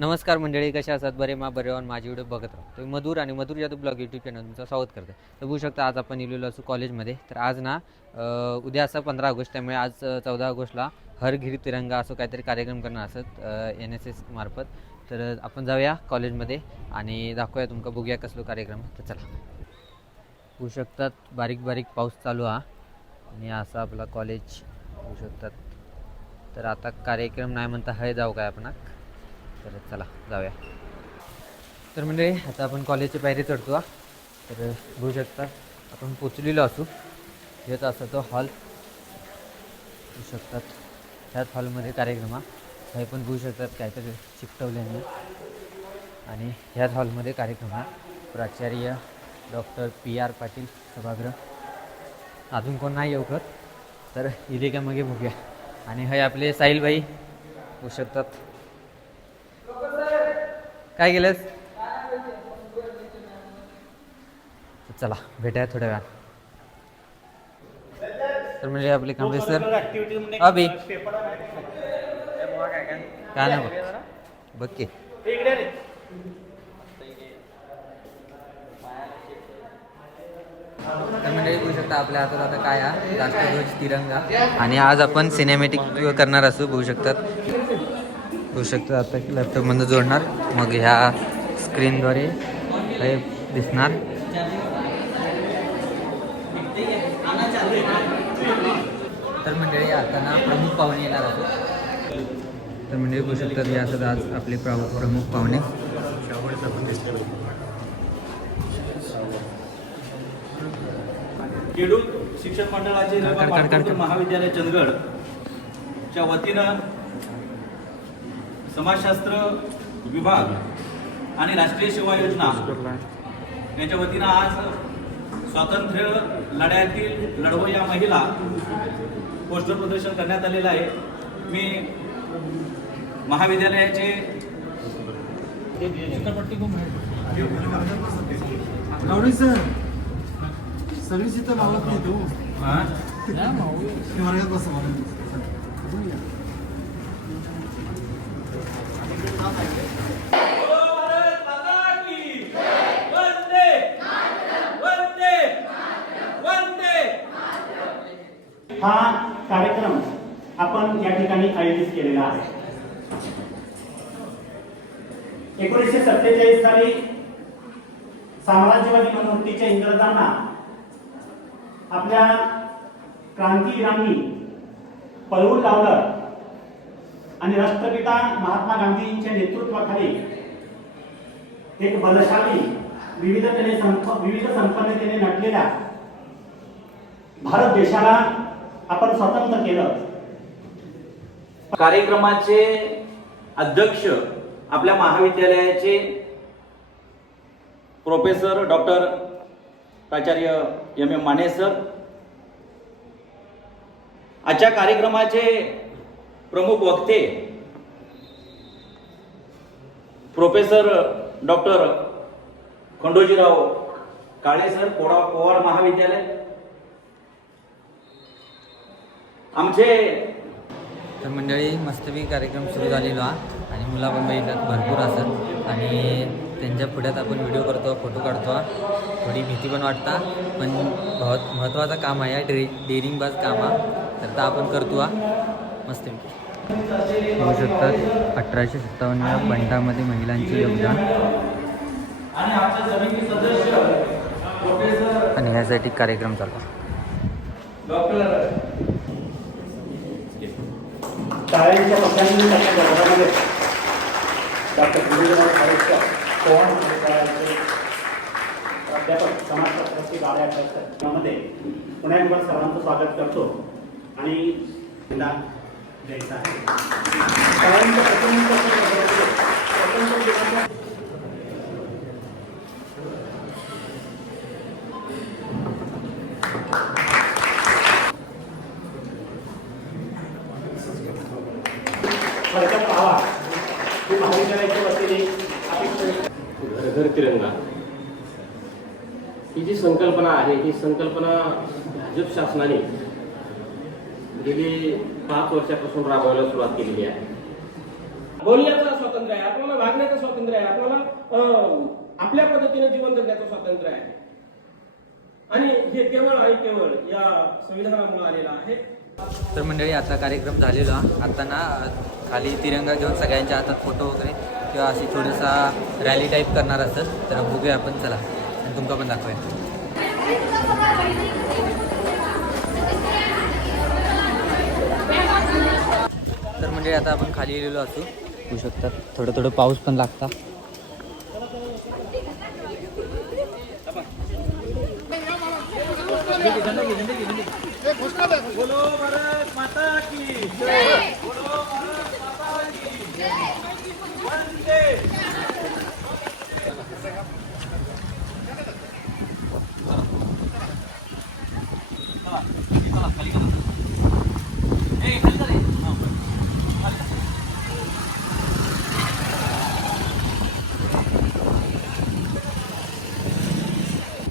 नमस्कार मंडळी, कशा असतात? बरे बरे माझी व्हिडिओ बघत राहतो. तर मधुर आणि मधुर जादू ब्लॉग यूट्यूब चॅनल तुमचं स्वागत करते. तर बघू शकता आज आपण इलेलो असू कॉलेजमध्ये. तर आज ना उद्या असं 15 ऑगस्ट, त्यामुळे आज 14 ऑगस्टला हर घिर तिरंगा असं काहीतरी कार्यक्रम करणार असत NSS मार्फत. तर आपण जाऊया कॉलेजमध्ये आणि दाखवूया तुमका, बघूया कसलो कार्यक्रम. तर चला. बघू शकतात बारीक बारीक पाऊस चालू हा आणि असं आपला कॉलेज बघू शकतात. तर आता कार्यक्रम नाही म्हणता हय जाऊ काय आपण. तर चला जाऊया. तर म्हणजे आता आपण कॉलेजची पायरी चढतो. तर बघू शकता आपण पोचलेलो असू. हेच असा तो हॉल बघू शकतात. ह्याच हॉलमध्ये कार्यक्रम हे पण बघू शकतात काहीतरी चिकटवल्याने. आणि ह्याच हॉलमध्ये कार्यक्रम प्राचार्य डॉक्टर PR पाटील सभागृह. अजून कोण नाही येऊ कर, तर इथे का मग बघूया. आणि हे आपले साहिलबाई बघू शकतात. काय केलंस? चला भेटाय थोड्या वेळा. तर म्हणजे आपले कांबळे सर अभि काय ना बघ की. तर म्हणजे बघू शकता आपल्या हातात आता काय राष्ट्रध्वज तिरंगा. आणि आज आपण सिनेमॅटिक करणार असू. बघू शकतात आता लॅपटॉपमध्ये जोडणार, मग ह्या स्क्रीनद्वारे हे दिसणार. तर मंडळी आता ना प्रमुख पाहुणे येणार असो. तर म्हणजे बघू शकतात हे असं आज आपले प्रमुख पाहुणे. केडूर शिक्षण मंडळाचे महाविद्यालय चंदगडच्या वतीनं समाजशास्त्र विभाग आणि राष्ट्रीय सेवा योजना यांच्या वतीनं आज स्वातंत्र्य लढ्यातील लढवय्या महिला पोस्टर प्रदर्शन करण्यात आलेलं आहे. मी महाविद्यालयाचे सगळी चित्र लावत नाही तू वर्गात बस. हा कार्यक्रम आपण या ठिकाणी आयोजित केलेला आहे. 1947 साली साम्राज्यवादी मनोवृत्तीच्या इंग्रजांना आपल्या क्रांतीवीरांनी पळवून लावलं आणि राष्ट्रपिता महात्मा गांधींच्या नेतृत्वाखाली एक बलशाली विविध संपन्नतेने नटलेल्या भारत देशाला आपण स्वतंत्र केलं. कार्यक्रमाचे अध्यक्ष आपल्या महाविद्यालयाचे प्रोफेसर डॉक्टर प्राचार्य MM माने सर. आजच्या कार्यक्रमाचे प्रमुख वक्ते प्रोफेसर डॉक्टर खंडोजीराव काळे सर, पोवाड महाविद्यालय. आमचे तर मंडळी मस्तपैकी कार्यक्रम सुरू झालेला आणि मुला पण बघितल्यात भरपूर असत. आणि त्यांच्या पुढ्यात आपण व्हिडिओ करतो, फोटो काढतो. थोडी भीती पण वाटता, पण बहुत महत्त्वाचं काम आहे. डेअरिंगबाज काम तर आपण करतो मस्तपैकी. बघू शकतात 1857 बंडामध्ये महिलांचे योगदान. आणि ह्यासाठी कार्यक्रम चालू. शाळेच्या पक्षांनी त्याच्या गटामध्ये डॉक्टर प्राध्यापक समाजशास्त्राची गाड्यामध्ये पुन्हा एकदा सर्वांचं स्वागत करतो आणि द्यायचा आहे. महाविद्यालयाच्या वतीने घर घर तिरंगा ही जी संकल्पना आहे, ही संकल्पना भाजप शासनाने गेली 5 वर्षापासून राबवायला सुरुवात केलेली आहे. बोलण्याचा स्वातंत्र्य आहे, आपल्याला वागण्याचं स्वातंत्र्य आहे, आपल्याला आपल्या पद्धतीने जीवन जगण्याचं स्वातंत्र्य आहे. आणि हे केवळ आणि केवळ या संविधानामुळे आलेलं आहे. तर मंडळी आता कार्यक्रम झालेला, आता ना खाली तिरंगा घेऊन सगळ्यांच्या हातात फोटो वगैरे किंवा अशी थोडासा रॅली टाईप करणार असत, तर बघूया आपण, चला आणि तुमका पण दाखवूया. तर म्हणजे आता आपण खाली गेलेलो असू, होऊ शकतात थोडं थोडं पाऊस पण लागता. बोलो भारत माता की जय. बोलो भारत माता की जय. वंदे.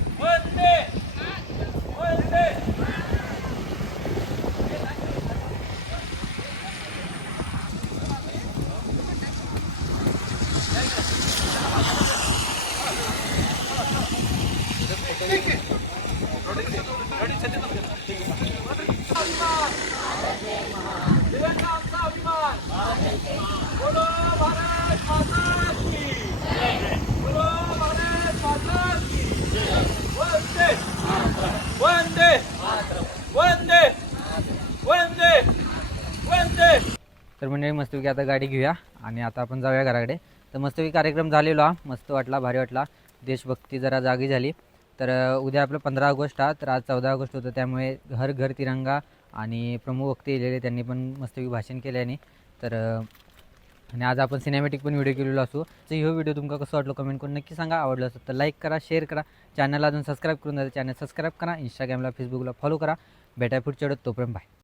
वंदे. वंदे. बोलो भारत माता की जय. बोलो भारत माता की जय. वंदे. वंदे. वंदे. वंदे. वंदे. तर म्हणजे मस्तपैकी आता गाडी घेऊया आणि आता आपण जाऊया घराकडे. तर मस्तपैकी कार्यक्रम झालेला, मस्त वाटला, भारी वाटला, देशभक्ती जरा जागी झाली. तर उद्या आपलं 15 ऑगस्ट हा, तर आज 14 ऑगस्ट होतं, त्यामुळे घर घर तिरंगा आणि प्रमुख वक्ते येलेले, त्यांनी पण मस्तपैकी भाषण केल्याने. तर आणि आज आपण सिनेमॅटिक पण व्हिडिओ केलेलो असू. तर ह्यो व्हिडिओ तुमका कसं वाटलं कमेंट करून नक्की सांगा. आवडलं असेल तर लाईक करा, शेअर करा, चॅनलला अजून सबस्क्राईब करून द्या, चॅनल सबस्क्राईब करा, इंस्टाग्रामला फेसबुकला फॉलो करा. भेटा पुढच्या व्हिडिओत, तोपर्यंत बाय.